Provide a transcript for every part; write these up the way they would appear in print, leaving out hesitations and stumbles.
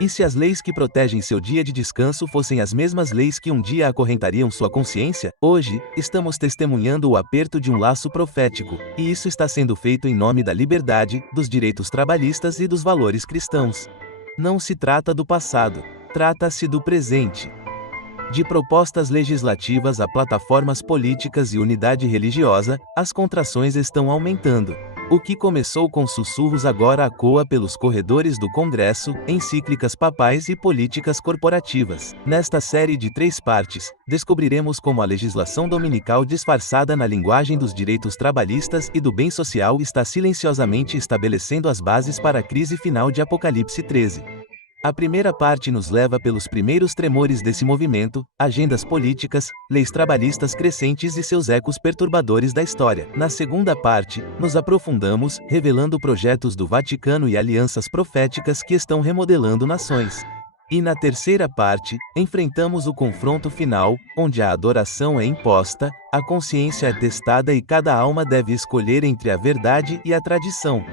E se as leis que protegem seu dia de descanso fossem as mesmas leis que um dia acorrentariam sua consciência? Hoje, estamos testemunhando o aperto de um laço profético, e isso está sendo feito em nome da liberdade, dos direitos trabalhistas e dos valores cristãos. Não se trata do passado, trata-se do presente. De propostas legislativas a plataformas políticas e unidade religiosa, as contrações estão aumentando. O que começou com sussurros agora ecoa pelos corredores do Congresso, encíclicas papais e políticas corporativas. Nesta série de 3 partes, descobriremos como a legislação dominical disfarçada na linguagem dos direitos trabalhistas e do bem social está silenciosamente estabelecendo as bases para a crise final de Apocalipse 13. A primeira parte nos leva pelos primeiros tremores desse movimento, agendas políticas, leis trabalhistas crescentes e seus ecos perturbadores da história. Na segunda parte, nos aprofundamos, revelando projetos do Vaticano e alianças proféticas que estão remodelando nações. E na terceira parte, enfrentamos o confronto final, onde a adoração é imposta, a consciência é testada e cada alma deve escolher entre a verdade e a tradição.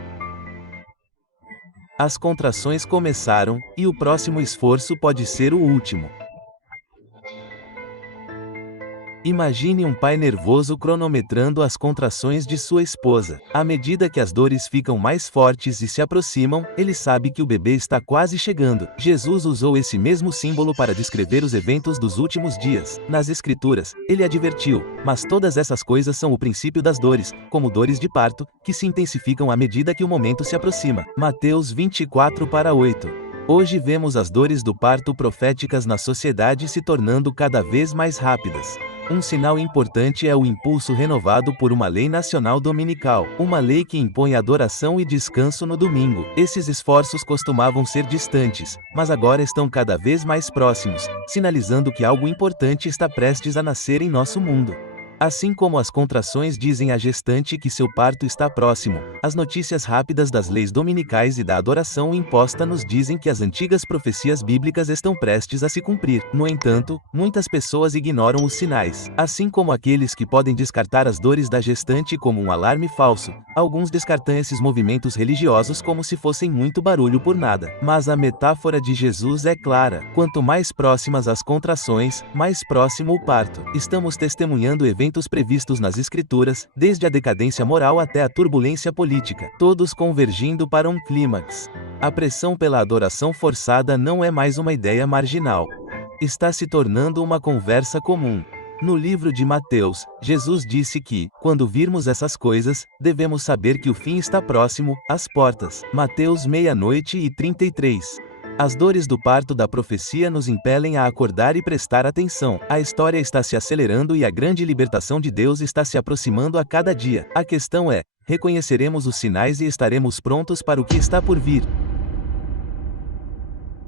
As contrações começaram, e o próximo esforço pode ser o último. Imagine um pai nervoso cronometrando as contrações de sua esposa. À medida que as dores ficam mais fortes e se aproximam, ele sabe que o bebê está quase chegando. Jesus usou esse mesmo símbolo para descrever os eventos dos últimos dias. Nas Escrituras, ele advertiu: mas todas essas coisas são o princípio das dores, como dores de parto, que se intensificam à medida que o momento se aproxima. Mateus 24:8. Hoje vemos as dores do parto proféticas na sociedade se tornando cada vez mais rápidas. Um sinal importante é o impulso renovado por uma lei nacional dominical, uma lei que impõe adoração e descanso no domingo. Esses esforços costumavam ser distantes, mas agora estão cada vez mais próximos, sinalizando que algo importante está prestes a nascer em nosso mundo. Assim como as contrações dizem à gestante que seu parto está próximo, as notícias rápidas das leis dominicais e da adoração imposta nos dizem que as antigas profecias bíblicas estão prestes a se cumprir. No entanto, muitas pessoas ignoram os sinais. Assim como aqueles que podem descartar as dores da gestante como um alarme falso, alguns descartam esses movimentos religiosos como se fossem muito barulho por nada. Mas a metáfora de Jesus é clara: quanto mais próximas as contrações, mais próximo o parto. Estamos testemunhando eventos previstos nas Escrituras, desde a decadência moral até a turbulência política, todos convergindo para um clímax. A pressão pela adoração forçada não é mais uma ideia marginal. Está se tornando uma conversa comum. No livro de Mateus, Jesus disse que, quando virmos essas coisas, devemos saber que o fim está próximo, às portas. Mateus 00:33. As dores do parto da profecia nos impelem a acordar e prestar atenção. A história está se acelerando e a grande libertação de Deus está se aproximando a cada dia. A questão é: reconheceremos os sinais e estaremos prontos para o que está por vir?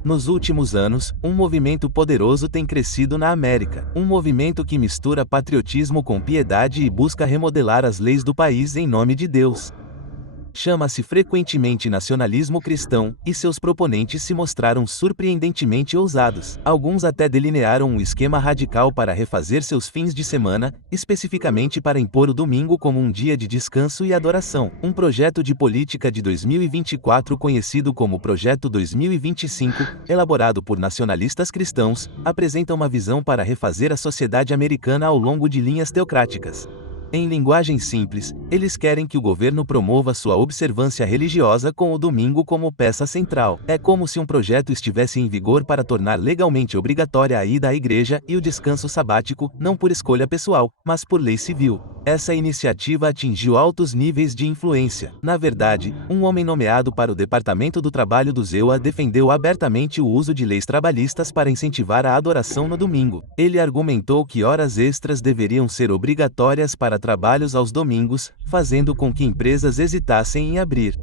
Nos últimos anos, um movimento poderoso tem crescido na América. Um movimento que mistura patriotismo com piedade e busca remodelar as leis do país em nome de Deus. Chama-se frequentemente nacionalismo cristão, e seus proponentes se mostraram surpreendentemente ousados. Alguns até delinearam um esquema radical para refazer seus fins de semana, especificamente para impor o domingo como um dia de descanso e adoração. Um projeto de política de 2024 conhecido como Projeto 2025, elaborado por nacionalistas cristãos, apresenta uma visão para refazer a sociedade americana ao longo de linhas teocráticas. Em linguagem simples, eles querem que o governo promova sua observância religiosa com o domingo como peça central. É como se um projeto estivesse em vigor para tornar legalmente obrigatória a ida à igreja e o descanso sabático, não por escolha pessoal, mas por lei civil. Essa iniciativa atingiu altos níveis de influência. Na verdade, um homem nomeado para o Departamento do Trabalho do ZEUA defendeu abertamente o uso de leis trabalhistas para incentivar a adoração no domingo. Ele argumentou que horas extras deveriam ser obrigatórias para trabalhos aos domingos, fazendo com que empresas hesitassem em abrir.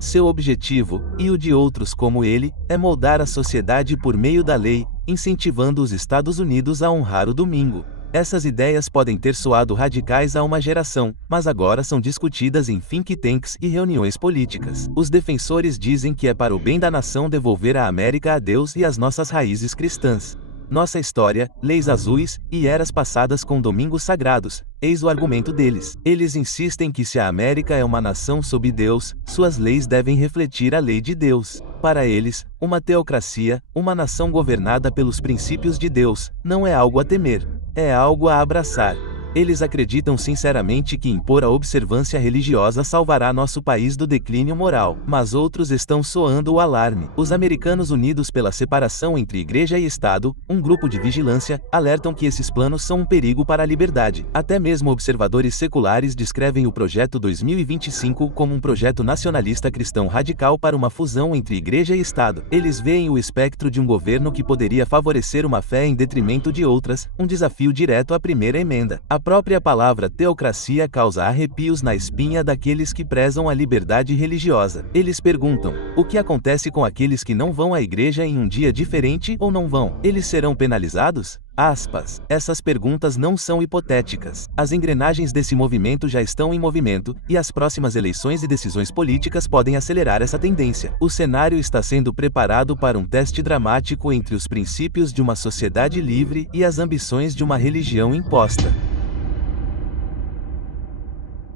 Seu objetivo, e o de outros como ele, é moldar a sociedade por meio da lei, incentivando os Estados Unidos a honrar o domingo. Essas ideias podem ter soado radicais a uma geração, mas agora são discutidas em think tanks e reuniões políticas. Os defensores dizem que é para o bem da nação devolver a América a Deus e às nossas raízes cristãs. Nossa história, leis azuis, e eras passadas com domingos sagrados. Eis o argumento deles. Eles insistem que se a América é uma nação sob Deus, suas leis devem refletir a lei de Deus. Para eles, uma teocracia, uma nação governada pelos princípios de Deus, não é algo a temer, é algo a abraçar. Eles acreditam sinceramente que impor a observância religiosa salvará nosso país do declínio moral. Mas outros estão soando o alarme. Os americanos unidos pela separação entre igreja e Estado, um grupo de vigilância, alertam que esses planos são um perigo para a liberdade. Até mesmo observadores seculares descrevem o Projeto 2025 como um projeto nacionalista cristão radical para uma fusão entre igreja e Estado. Eles veem o espectro de um governo que poderia favorecer uma fé em detrimento de outras, um desafio direto à primeira emenda. A própria palavra teocracia causa arrepios na espinha daqueles que prezam a liberdade religiosa. Eles perguntam: o que acontece com aqueles que não vão à igreja em um dia diferente ou não vão? Eles serão penalizados? Aspas. Essas perguntas não são hipotéticas. As engrenagens desse movimento já estão em movimento, e as próximas eleições e decisões políticas podem acelerar essa tendência. O cenário está sendo preparado para um teste dramático entre os princípios de uma sociedade livre e as ambições de uma religião imposta.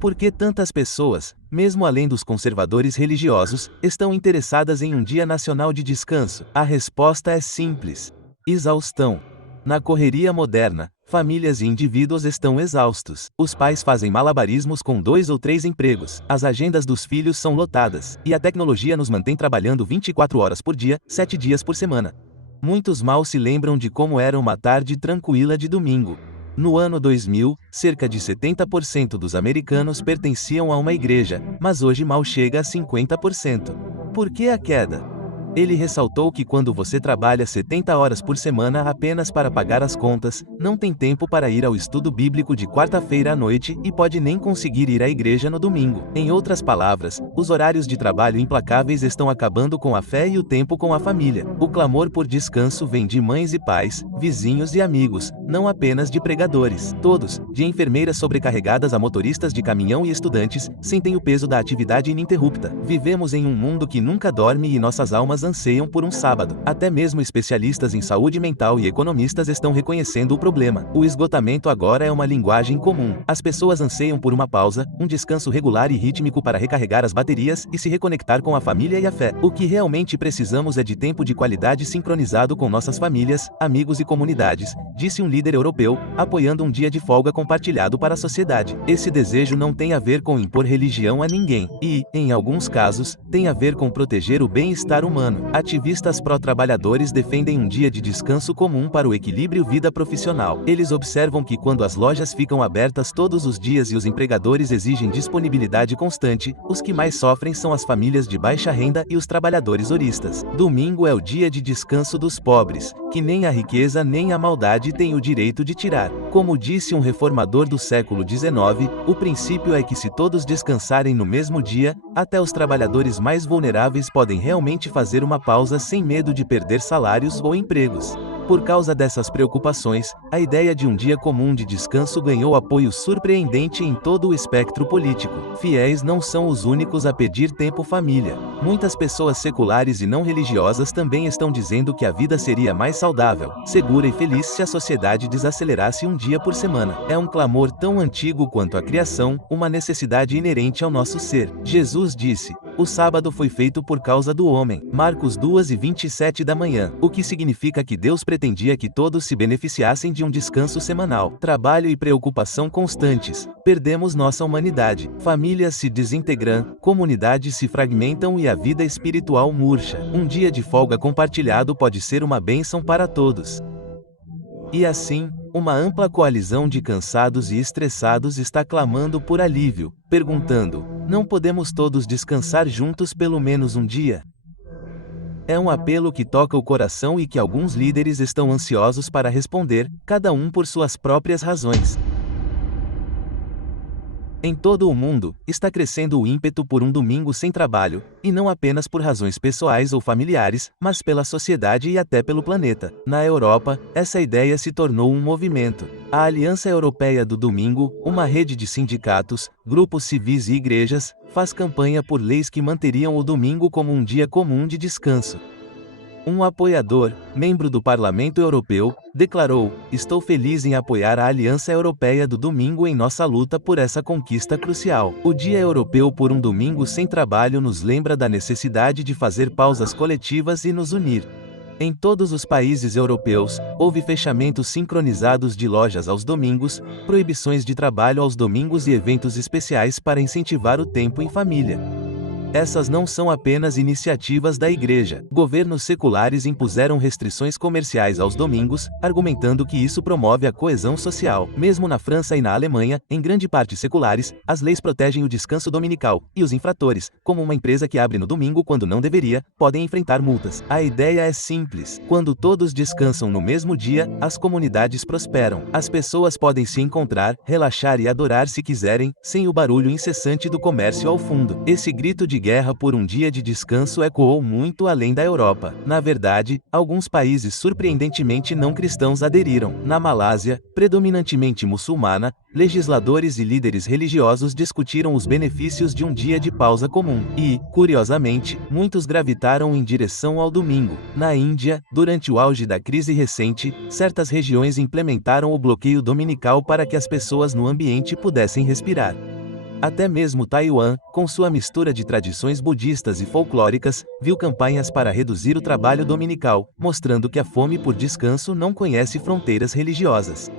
Por que tantas pessoas, mesmo além dos conservadores religiosos, estão interessadas em um dia nacional de descanso? A resposta é simples: exaustão. Na correria moderna, famílias e indivíduos estão exaustos. Os pais fazem malabarismos com 2 ou 3 empregos, as agendas dos filhos são lotadas, e a tecnologia nos mantém trabalhando 24 horas por dia, 7 dias por semana. Muitos mal se lembram de como era uma tarde tranquila de domingo. No ano 2000, cerca de 70% dos americanos pertenciam a uma igreja, mas hoje mal chega a 50%. Por que a queda? Ele ressaltou que quando você trabalha 70 horas por semana apenas para pagar as contas, não tem tempo para ir ao estudo bíblico de quarta-feira à noite e pode nem conseguir ir à igreja no domingo. Em outras palavras, os horários de trabalho implacáveis estão acabando com a fé e o tempo com a família. O clamor por descanso vem de mães e pais, vizinhos e amigos, não apenas de pregadores. Todos, de enfermeiras sobrecarregadas a motoristas de caminhão e estudantes, sentem o peso da atividade ininterrupta. Vivemos em um mundo que nunca dorme e nossas almas anseiam por um sábado. Até mesmo especialistas em saúde mental e economistas estão reconhecendo o problema. O esgotamento agora é uma linguagem comum. As pessoas anseiam por uma pausa, um descanso regular e rítmico para recarregar as baterias e se reconectar com a família e a fé. O que realmente precisamos é de tempo de qualidade sincronizado com nossas famílias, amigos e comunidades, disse um líder europeu, apoiando um dia de folga compartilhado para a sociedade. Esse desejo não tem a ver com impor religião a ninguém e, em alguns casos, tem a ver com proteger o bem-estar humano. Ativistas pró-trabalhadores defendem um dia de descanso comum para o equilíbrio vida profissional. Eles observam que quando as lojas ficam abertas todos os dias e os empregadores exigem disponibilidade constante, os que mais sofrem são as famílias de baixa renda e os trabalhadores horistas. Domingo é o dia de descanso dos pobres, que nem a riqueza nem a maldade têm o direito de tirar. Como disse um reformador do século XIX, o princípio é que se todos descansarem no mesmo dia, até os trabalhadores mais vulneráveis podem realmente fazer uma pausa sem medo de perder salários ou empregos. Por causa dessas preocupações, a ideia de um dia comum de descanso ganhou apoio surpreendente em todo o espectro político. Fiéis não são os únicos a pedir tempo família. Muitas pessoas seculares e não religiosas também estão dizendo que a vida seria mais saudável, segura e feliz se a sociedade desacelerasse um dia por semana. É um clamor tão antigo quanto a criação, uma necessidade inerente ao nosso ser. Jesus disse: o sábado foi feito por causa do homem. Marcos 2:27 da manhã. O que significa que Deus pretendia que todos se beneficiassem de um descanso semanal. Trabalho e preocupação constantes. Perdemos nossa humanidade. Famílias se desintegram, comunidades se fragmentam e a vida espiritual murcha. Um dia de folga compartilhado pode ser uma bênção para todos. E assim, uma ampla coalizão de cansados e estressados está clamando por alívio, perguntando: não podemos todos descansar juntos pelo menos um dia? É um apelo que toca o coração e que alguns líderes estão ansiosos para responder, cada um por suas próprias razões. Em todo o mundo, está crescendo o ímpeto por um domingo sem trabalho, e não apenas por razões pessoais ou familiares, mas pela sociedade e até pelo planeta. Na Europa, essa ideia se tornou um movimento. A Aliança Europeia do Domingo, uma rede de sindicatos, grupos civis e igrejas, faz campanha por leis que manteriam o domingo como um dia comum de descanso. Um apoiador, membro do Parlamento Europeu, declarou: "Estou feliz em apoiar a Aliança Europeia do Domingo em nossa luta por essa conquista crucial." O Dia Europeu por um Domingo sem Trabalho nos lembra da necessidade de fazer pausas coletivas e nos unir. Em todos os países europeus, houve fechamentos sincronizados de lojas aos domingos, proibições de trabalho aos domingos e eventos especiais para incentivar o tempo em família. Essas não são apenas iniciativas da Igreja. Governos seculares impuseram restrições comerciais aos domingos, argumentando que isso promove a coesão social. Mesmo na França e na Alemanha, em grande parte seculares, as leis protegem o descanso dominical, e os infratores, como uma empresa que abre no domingo quando não deveria, podem enfrentar multas. A ideia é simples. Quando todos descansam no mesmo dia, as comunidades prosperam. As pessoas podem se encontrar, relaxar e adorar se quiserem, sem o barulho incessante do comércio ao fundo. Esse grito de guerra por um dia de descanso ecoou muito além da Europa. Na verdade, alguns países surpreendentemente não cristãos aderiram. Na Malásia, predominantemente muçulmana, legisladores e líderes religiosos discutiram os benefícios de um dia de pausa comum. E, curiosamente, muitos gravitaram em direção ao domingo. Na Índia, durante o auge da crise recente, certas regiões implementaram o bloqueio dominical para que as pessoas no ambiente pudessem respirar. Até mesmo Taiwan, com sua mistura de tradições budistas e folclóricas, viu campanhas para reduzir o trabalho dominical, mostrando que a fome por descanso não conhece fronteiras religiosas.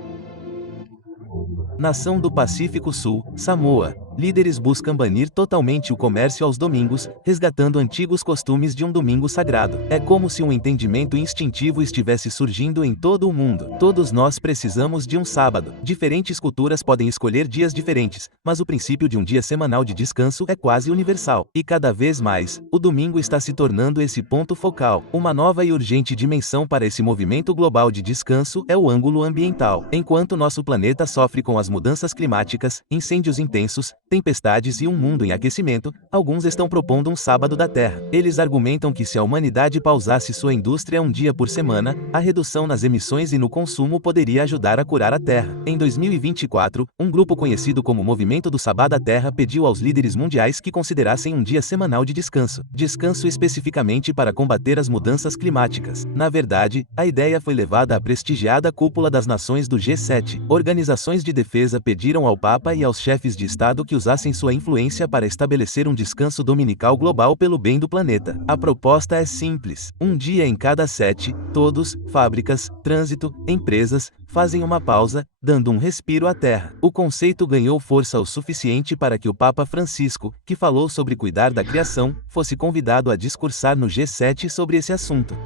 Nação do Pacífico Sul, Samoa, líderes buscam banir totalmente o comércio aos domingos, resgatando antigos costumes de um domingo sagrado. É como se um entendimento instintivo estivesse surgindo em todo o mundo. Todos nós precisamos de um sábado. Diferentes culturas podem escolher dias diferentes, mas o princípio de um dia semanal de descanso é quase universal. E cada vez mais, o domingo está se tornando esse ponto focal. Uma nova e urgente dimensão para esse movimento global de descanso é o ângulo ambiental. Enquanto nosso planeta sofre com as mudanças climáticas, incêndios intensos, tempestades e um mundo em aquecimento, alguns estão propondo um sábado da Terra. Eles argumentam que se a humanidade pausasse sua indústria um dia por semana, a redução nas emissões e no consumo poderia ajudar a curar a Terra. Em 2024, um grupo conhecido como Movimento do Sabá da Terra pediu aos líderes mundiais que considerassem um dia semanal de descanso. Descanso especificamente para combater as mudanças climáticas. Na verdade, a ideia foi levada à prestigiada cúpula das nações do G7. Organizações de defesa pediram ao Papa e aos chefes de Estado que usassem sua influência para estabelecer um descanso dominical global pelo bem do planeta. A proposta é simples. Um dia em cada 7, todos, fábricas, trânsito, empresas, fazem uma pausa, dando um respiro à Terra. O conceito ganhou força o suficiente para que o Papa Francisco, que falou sobre cuidar da criação, fosse convidado a discursar no G7 sobre esse assunto.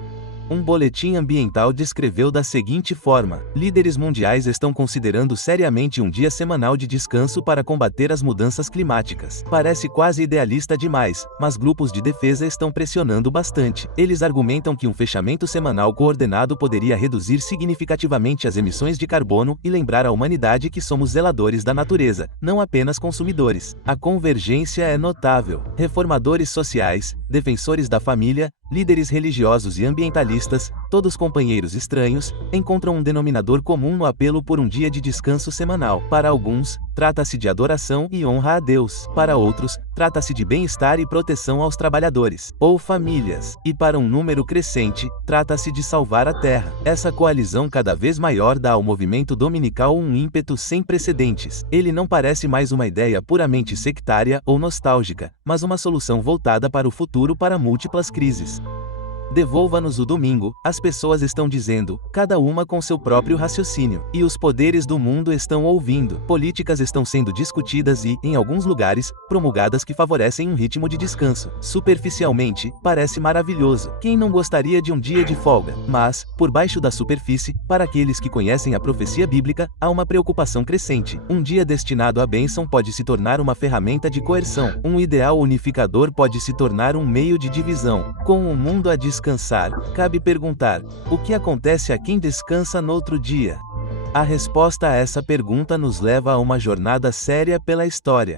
Um boletim ambiental descreveu da seguinte forma: líderes mundiais estão considerando seriamente um dia semanal de descanso para combater as mudanças climáticas. Parece quase idealista demais, mas grupos de defesa estão pressionando bastante. Eles argumentam que um fechamento semanal coordenado poderia reduzir significativamente as emissões de carbono e lembrar à humanidade que somos zeladores da natureza, não apenas consumidores. A convergência é notável. Reformadores sociais, defensores da família, líderes religiosos e ambientalistas, todos companheiros estranhos, encontram um denominador comum no apelo por um dia de descanso semanal. Para alguns, trata-se de adoração e honra a Deus. Para outros, trata-se de bem-estar e proteção aos trabalhadores ou famílias. E para um número crescente, trata-se de salvar a Terra. Essa coalizão cada vez maior dá ao movimento dominical um ímpeto sem precedentes. Ele não parece mais uma ideia puramente sectária ou nostálgica, mas uma solução voltada para o futuro para múltiplas crises. Devolva-nos o domingo, as pessoas estão dizendo, cada uma com seu próprio raciocínio. E os poderes do mundo estão ouvindo. Políticas estão sendo discutidas e, em alguns lugares, promulgadas que favorecem um ritmo de descanso. Superficialmente, parece maravilhoso. Quem não gostaria de um dia de folga? Mas, por baixo da superfície, para aqueles que conhecem a profecia bíblica, há uma preocupação crescente. Um dia destinado à bênção pode se tornar uma ferramenta de coerção. Um ideal unificador pode se tornar um meio de divisão. Com o mundo a descansar, cabe perguntar: o que acontece a quem descansa no outro dia? A resposta a essa pergunta nos leva a uma jornada séria pela história.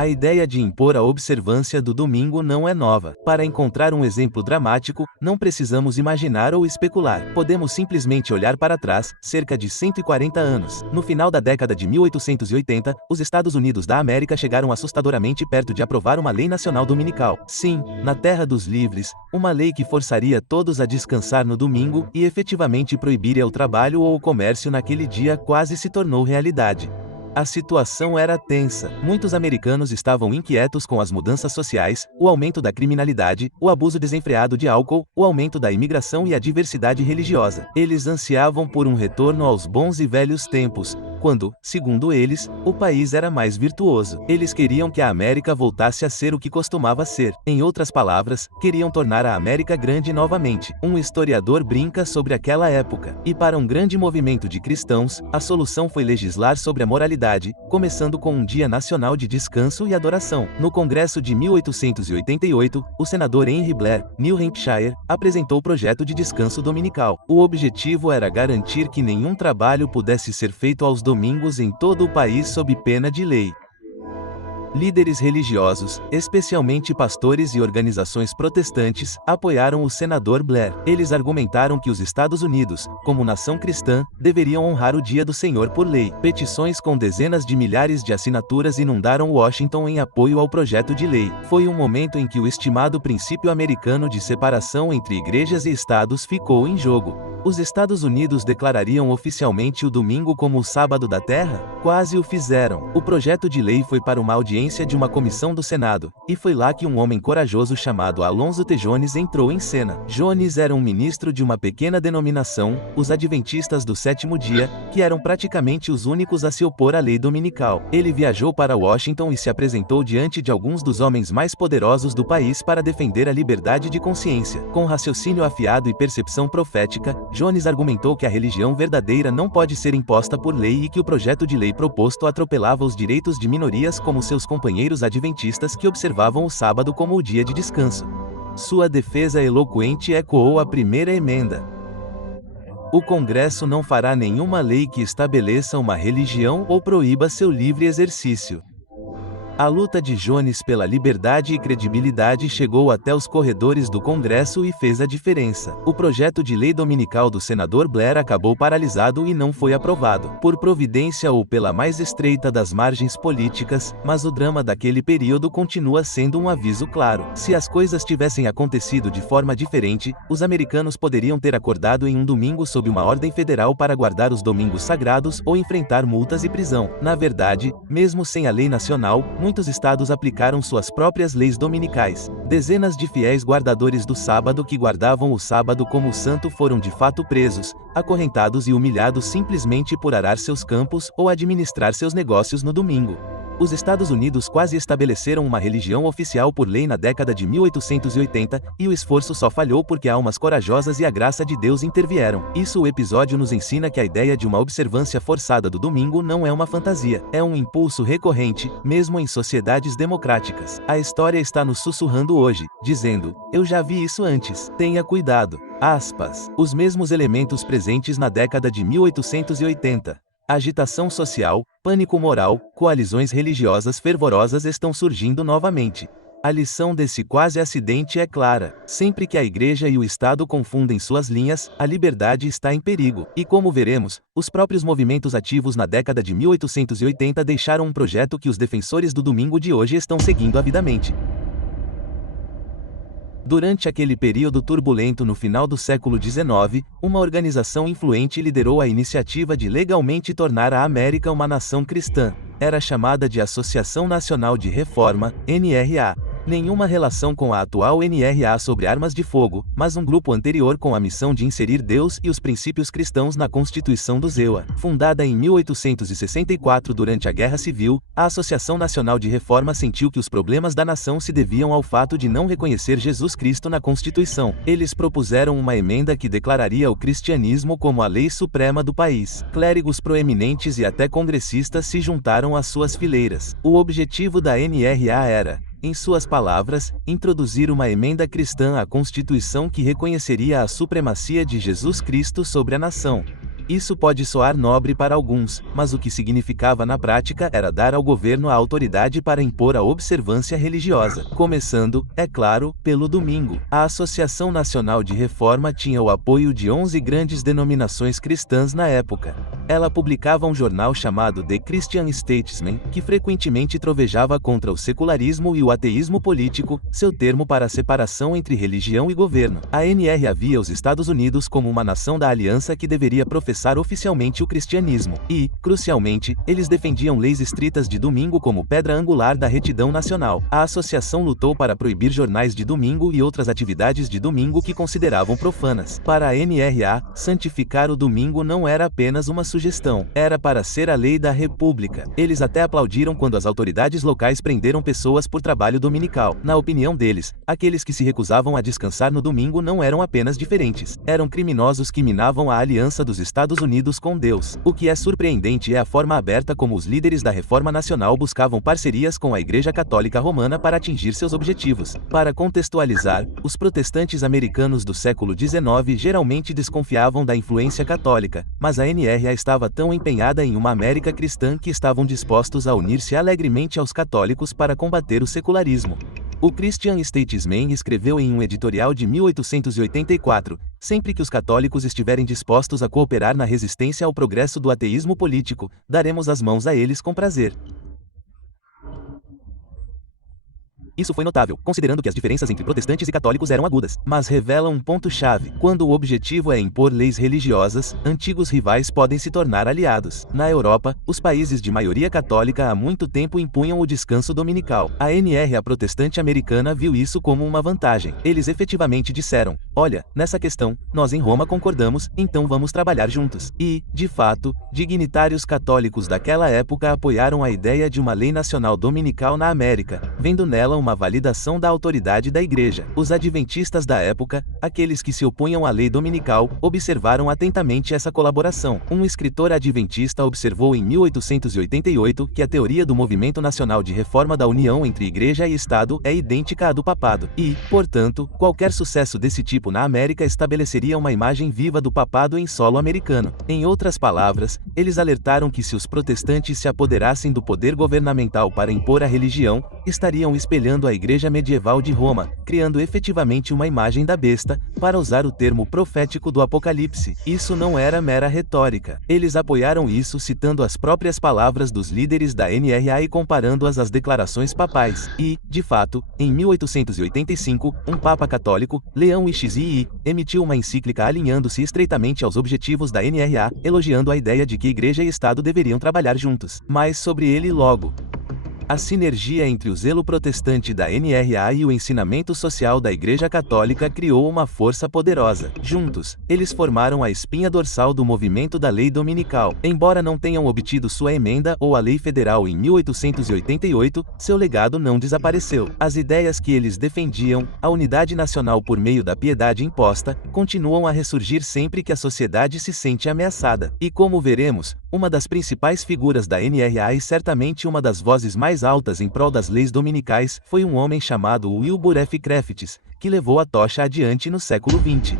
A ideia de impor a observância do domingo não é nova. Para encontrar um exemplo dramático, não precisamos imaginar ou especular. Podemos simplesmente olhar para trás, cerca de 140 anos. No final da década de 1880, os Estados Unidos da América chegaram assustadoramente perto de aprovar uma lei nacional dominical. Sim, na terra dos livres, uma lei que forçaria todos a descansar no domingo e efetivamente proibiria o trabalho ou o comércio naquele dia quase se tornou realidade. A situação era tensa. Muitos americanos estavam inquietos com as mudanças sociais, o aumento da criminalidade, o abuso desenfreado de álcool, o aumento da imigração e a diversidade religiosa. Eles ansiavam por um retorno aos bons e velhos tempos, quando, segundo eles, o país era mais virtuoso. Eles queriam que a América voltasse a ser o que costumava ser. Em outras palavras, queriam tornar a América grande novamente. Um historiador brinca sobre aquela época. E para um grande movimento de cristãos, a solução foi legislar sobre a moralidade, começando com um dia nacional de descanso e adoração. No Congresso de 1888, o senador Henry Blair, New Hampshire, apresentou o projeto de descanso dominical. O objetivo era garantir que nenhum trabalho pudesse ser feito aos domingos em todo o país sob pena de lei. Líderes religiosos, especialmente pastores e organizações protestantes, apoiaram o senador Blair. Eles argumentaram que os Estados Unidos, como nação cristã, deveriam honrar o Dia do Senhor por lei. Petições com dezenas de milhares de assinaturas inundaram Washington em apoio ao projeto de lei. Foi um momento em que o estimado princípio americano de separação entre igrejas e estados ficou em jogo. Os Estados Unidos declarariam oficialmente o domingo como o sábado da terra? Quase o fizeram. O projeto de lei foi para uma audiência de uma comissão do Senado, e foi lá que um homem corajoso chamado Alonzo T. Jones entrou em cena. Jones era um ministro de uma pequena denominação, os Adventistas do Sétimo Dia, que eram praticamente os únicos a se opor à lei dominical. Ele viajou para Washington e se apresentou diante de alguns dos homens mais poderosos do país para defender a liberdade de consciência. Com raciocínio afiado e percepção profética, Jones argumentou que a religião verdadeira não pode ser imposta por lei e que o projeto de lei proposto atropelava os direitos de minorias como seus companheiros adventistas que observavam o sábado como o dia de descanso. Sua defesa eloquente ecoou a primeira emenda. O Congresso não fará nenhuma lei que estabeleça uma religião ou proíba seu livre exercício. A luta de Jones pela liberdade e credibilidade chegou até os corredores do Congresso e fez a diferença. O projeto de lei dominical do senador Blair acabou paralisado e não foi aprovado, por providência ou pela mais estreita das margens políticas, mas o drama daquele período continua sendo um aviso claro. Se as coisas tivessem acontecido de forma diferente, os americanos poderiam ter acordado em um domingo sob uma ordem federal para guardar os domingos sagrados ou enfrentar multas e prisão. Na verdade, mesmo sem a lei nacional, muitos estados aplicaram suas próprias leis dominicais. Dezenas de fiéis guardadores do sábado que guardavam o sábado como santo foram de fato presos, acorrentados e humilhados simplesmente por arar seus campos ou administrar seus negócios no domingo. Os Estados Unidos quase estabeleceram uma religião oficial por lei na década de 1880, e o esforço só falhou porque almas corajosas e a graça de Deus intervieram. O episódio nos ensina que a ideia de uma observância forçada do domingo não é uma fantasia, é um impulso recorrente, mesmo em sociedades democráticas. A história está nos sussurrando hoje, dizendo: eu já vi isso antes, tenha cuidado. Aspas. Os mesmos elementos presentes na década de 1880. Agitação social, pânico moral, coalizões religiosas fervorosas estão surgindo novamente. A lição desse quase acidente é clara. Sempre que a Igreja e o Estado confundem suas linhas, a liberdade está em perigo. E como veremos, os próprios movimentos ativos na década de 1880 deixaram um projeto que os defensores do domingo de hoje estão seguindo avidamente. Durante aquele período turbulento no final do século XIX, uma organização influente liderou a iniciativa de legalmente tornar a América uma nação cristã. Era chamada de Associação Nacional de Reforma, NRA. Nenhuma relação com a atual NRA sobre armas de fogo, mas um grupo anterior com a missão de inserir Deus e os princípios cristãos na Constituição do ZEUA. Fundada em 1864 durante a Guerra Civil, a Associação Nacional de Reforma sentiu que os problemas da nação se deviam ao fato de não reconhecer Jesus Cristo na Constituição. Eles propuseram uma emenda que declararia o cristianismo como a lei suprema do país. Clérigos proeminentes e até congressistas se juntaram às suas fileiras. O objetivo da NRA era, em suas palavras, introduzir uma emenda cristã à Constituição que reconheceria a supremacia de Jesus Cristo sobre a nação. Isso pode soar nobre para alguns, mas o que significava na prática era dar ao governo a autoridade para impor a observância religiosa, começando, é claro, pelo domingo. A Associação Nacional de Reforma tinha o apoio de 11 grandes denominações cristãs na época. Ela publicava um jornal chamado The Christian Statesman, que frequentemente trovejava contra o secularismo e o ateísmo político, seu termo para a separação entre religião e governo. A NRA via os Estados Unidos como uma nação da aliança que deveria professar oficialmente o cristianismo, e, crucialmente, eles defendiam leis estritas de domingo como pedra angular da retidão nacional. A associação lutou para proibir jornais de domingo e outras atividades de domingo que consideravam profanas. Para a NRA, santificar o domingo não era apenas uma sugestão, era para ser a lei da República. Eles até aplaudiram quando as autoridades locais prenderam pessoas por trabalho dominical. Na opinião deles, aqueles que se recusavam a descansar no domingo não eram apenas diferentes, eram criminosos que minavam a aliança dos Estados Unidos com Deus. O que é surpreendente é a forma aberta como os líderes da Reforma Nacional buscavam parcerias com a Igreja Católica Romana para atingir seus objetivos. Para contextualizar, os protestantes americanos do século XIX geralmente desconfiavam da influência católica, mas a NRA estava tão empenhada em uma América cristã que estavam dispostos a unir-se alegremente aos católicos para combater o secularismo. O Christian Statesman escreveu em um editorial de 1884, sempre que os católicos estiverem dispostos a cooperar na resistência ao progresso do ateísmo político, daremos as mãos a eles com prazer. Isso foi notável, considerando que as diferenças entre protestantes e católicos eram agudas, mas revela um ponto-chave. Quando o objetivo é impor leis religiosas, antigos rivais podem se tornar aliados. Na Europa, os países de maioria católica há muito tempo impunham o descanso dominical. A NRA protestante americana viu isso como uma vantagem. Eles efetivamente disseram: olha, nessa questão, nós em Roma concordamos, então vamos trabalhar juntos. E, de fato, dignitários católicos daquela época apoiaram a ideia de uma lei nacional dominical na América, vendo nela uma validação da autoridade da Igreja. Os adventistas da época, aqueles que se opunham à lei dominical, observaram atentamente essa colaboração. Um escritor adventista observou em 1888 que a teoria do Movimento Nacional de Reforma da união entre Igreja e Estado é idêntica à do papado, e, portanto, qualquer sucesso desse tipo na América estabeleceria uma imagem viva do papado em solo americano. Em outras palavras, eles alertaram que se os protestantes se apoderassem do poder governamental para impor a religião, estariam espelhando a Igreja medieval de Roma, criando efetivamente uma imagem da besta, para usar o termo profético do Apocalipse. Isso não era mera retórica. Eles apoiaram isso citando as próprias palavras dos líderes da NRA e comparando-as às declarações papais. E, de fato, em 1885, um papa católico, Leão XII, emitiu uma encíclica alinhando-se estreitamente aos objetivos da NRA, elogiando a ideia de que Igreja e Estado deveriam trabalhar juntos. Mais sobre ele logo. A sinergia entre o zelo protestante da NRA e o ensinamento social da Igreja Católica criou uma força poderosa. Juntos, eles formaram a espinha dorsal do movimento da lei dominical. Embora não tenham obtido sua emenda ou a lei federal em 1888, seu legado não desapareceu. As ideias que eles defendiam, a unidade nacional por meio da piedade imposta, continuam a ressurgir sempre que a sociedade se sente ameaçada. E como veremos, uma das principais figuras da NRA e certamente uma das vozes mais altas em prol das leis dominicais foi um homem chamado Wilbur F. Crafts, que levou a tocha adiante no século XX.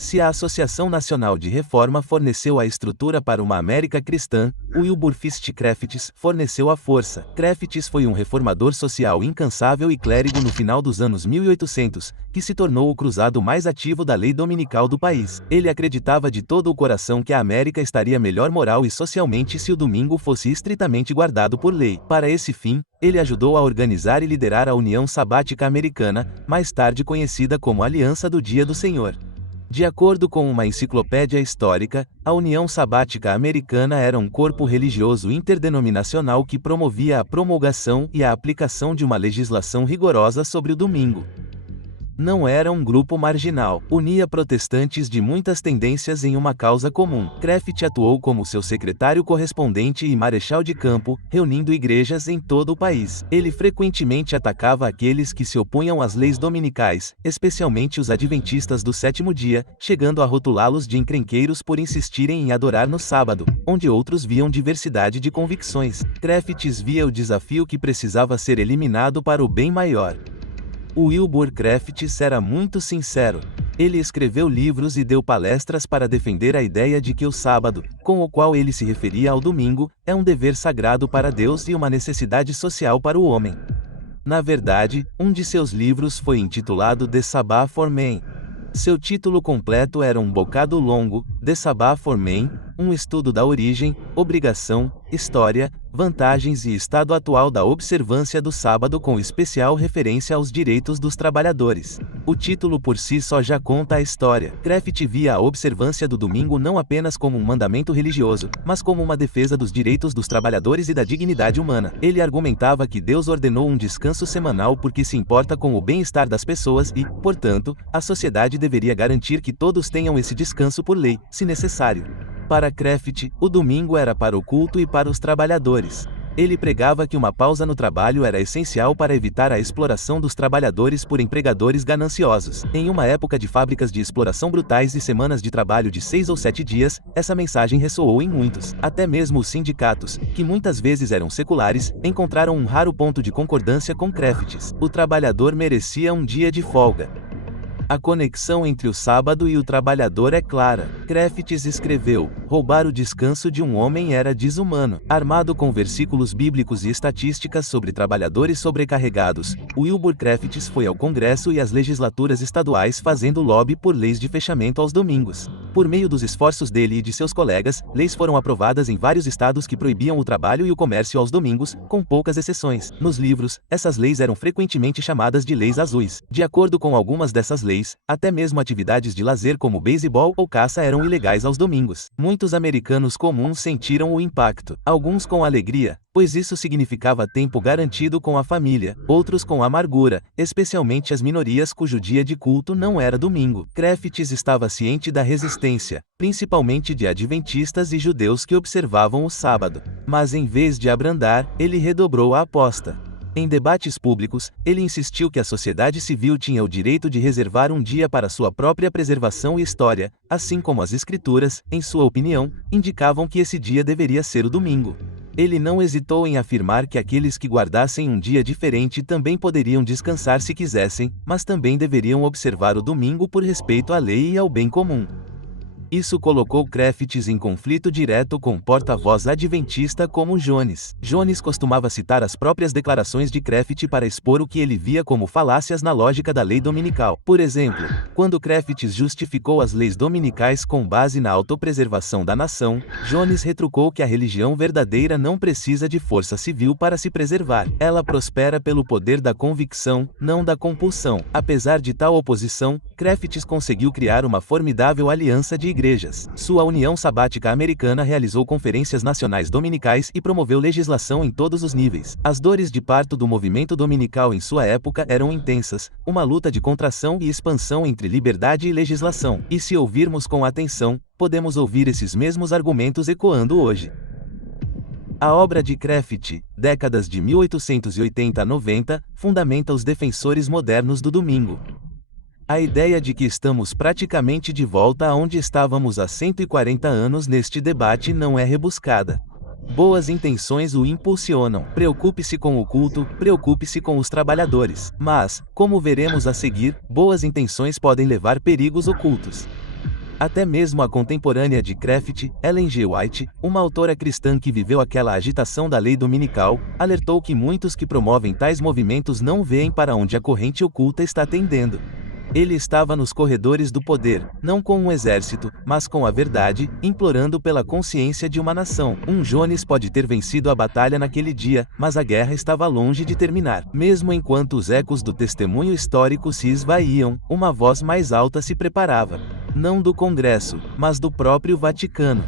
Se a Associação Nacional de Reforma forneceu a estrutura para uma América cristã, Wilbur Fist Crafts forneceu a força. Crafts foi um reformador social incansável e clérigo no final dos anos 1800, que se tornou o cruzado mais ativo da lei dominical do país. Ele acreditava de todo o coração que a América estaria melhor moral e socialmente se o domingo fosse estritamente guardado por lei. Para esse fim, ele ajudou a organizar e liderar a União Sabática Americana, mais tarde conhecida como Aliança do Dia do Senhor. De acordo com uma enciclopédia histórica, a União Sabática Americana era um corpo religioso interdenominacional que promovia a promulgação e a aplicação de uma legislação rigorosa sobre o domingo. Não era um grupo marginal, unia protestantes de muitas tendências em uma causa comum. Crafts atuou como seu secretário correspondente e marechal de campo, reunindo igrejas em todo o país. Ele frequentemente atacava aqueles que se opunham às leis dominicais, especialmente os adventistas do sétimo dia, chegando a rotulá-los de encrenqueiros por insistirem em adorar no sábado, onde outros viam diversidade de convicções. Crafts via o desafio que precisava ser eliminado para o bem maior. O Wilbur Crafts era muito sincero. Ele escreveu livros e deu palestras para defender a ideia de que o sábado, com o qual ele se referia ao domingo, é um dever sagrado para Deus e uma necessidade social para o homem. Na verdade, um de seus livros foi intitulado The Sabbath for Men. Seu título completo era um bocado longo, The Sabbath for Men, um estudo da origem, obrigação, história, vantagens e estado atual da observância do sábado com especial referência aos direitos dos trabalhadores. O título por si só já conta a história. Crefft via a observância do domingo não apenas como um mandamento religioso, mas como uma defesa dos direitos dos trabalhadores e da dignidade humana. Ele argumentava que Deus ordenou um descanso semanal porque se importa com o bem-estar das pessoas e, portanto, a sociedade deveria garantir que todos tenham esse descanso por lei, se necessário. Para Crefft, o domingo era para o culto e para os trabalhadores. Ele pregava que uma pausa no trabalho era essencial para evitar a exploração dos trabalhadores por empregadores gananciosos. Em uma época de fábricas de exploração brutais e semanas de trabalho de 6 ou 7 dias, essa mensagem ressoou em muitos. Até mesmo os sindicatos, que muitas vezes eram seculares, encontraram um raro ponto de concordância com Crefft. O trabalhador merecia um dia de folga. A conexão entre o sábado e o trabalhador é clara. Crefft escreveu: roubar o descanso de um homem era desumano. Armado com versículos bíblicos e estatísticas sobre trabalhadores sobrecarregados, Wilbur Crefft foi ao Congresso e às legislaturas estaduais fazendo lobby por leis de fechamento aos domingos. Por meio dos esforços dele e de seus colegas, leis foram aprovadas em vários estados que proibiam o trabalho e o comércio aos domingos, com poucas exceções. Nos livros, essas leis eram frequentemente chamadas de leis azuis. De acordo com algumas dessas leis, até mesmo atividades de lazer como beisebol ou caça eram ilegais aos domingos. Muitos americanos comuns sentiram o impacto. Alguns com alegria, pois isso significava tempo garantido com a família. Outros com amargura, especialmente as minorias cujo dia de culto não era domingo. Crefft estava ciente da resistência, principalmente de adventistas e judeus que observavam o sábado. Mas em vez de abrandar, ele redobrou a aposta. Em debates públicos, ele insistiu que a sociedade civil tinha o direito de reservar um dia para sua própria preservação e história, assim como as escrituras, em sua opinião, indicavam que esse dia deveria ser o domingo. Ele não hesitou em afirmar que aqueles que guardassem um dia diferente também poderiam descansar se quisessem, mas também deveriam observar o domingo por respeito à lei e ao bem comum. Isso colocou Crefft em conflito direto com o porta-voz adventista como Jones. Jones costumava citar as próprias declarações de Crefft para expor o que ele via como falácias na lógica da lei dominical. Por exemplo, quando Crefft justificou as leis dominicais com base na autopreservação da nação, Jones retrucou que a religião verdadeira não precisa de força civil para se preservar. Ela prospera pelo poder da convicção, não da compulsão. Apesar de tal oposição, Crefft conseguiu criar uma formidável aliança de igrejas. Sua União Sabática Americana realizou conferências nacionais dominicais e promoveu legislação em todos os níveis. As dores de parto do movimento dominical em sua época eram intensas, uma luta de contração e expansão entre liberdade e legislação. E se ouvirmos com atenção, podemos ouvir esses mesmos argumentos ecoando hoje. A obra de Crefft, décadas de 1880 a 90, fundamenta os defensores modernos do domingo. A ideia de que estamos praticamente de volta aonde estávamos há 140 anos neste debate não é rebuscada. Boas intenções o impulsionam. Preocupe-se com o culto, preocupe-se com os trabalhadores. Mas, como veremos a seguir, boas intenções podem levar perigos ocultos. Até mesmo a contemporânea de Crefft, Ellen G. White, uma autora cristã que viveu aquela agitação da lei dominical, alertou que muitos que promovem tais movimentos não veem para onde a corrente oculta está tendendo. Ele estava nos corredores do poder, não com um exército, mas com a verdade, implorando pela consciência de uma nação. Um Jones pode ter vencido a batalha naquele dia, mas a guerra estava longe de terminar. Mesmo enquanto os ecos do testemunho histórico se esvaíam, uma voz mais alta se preparava. Não do Congresso, mas do próprio Vaticano.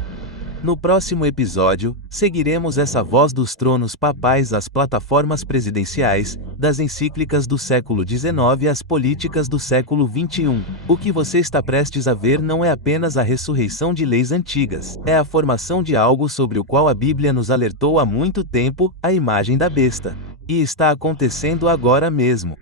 No próximo episódio, seguiremos essa voz dos tronos papais às plataformas presidenciais, das encíclicas do século XIX às políticas do século XXI. O que você está prestes a ver não é apenas a ressurreição de leis antigas, é a formação de algo sobre o qual a Bíblia nos alertou há muito tempo, a imagem da besta. E está acontecendo agora mesmo.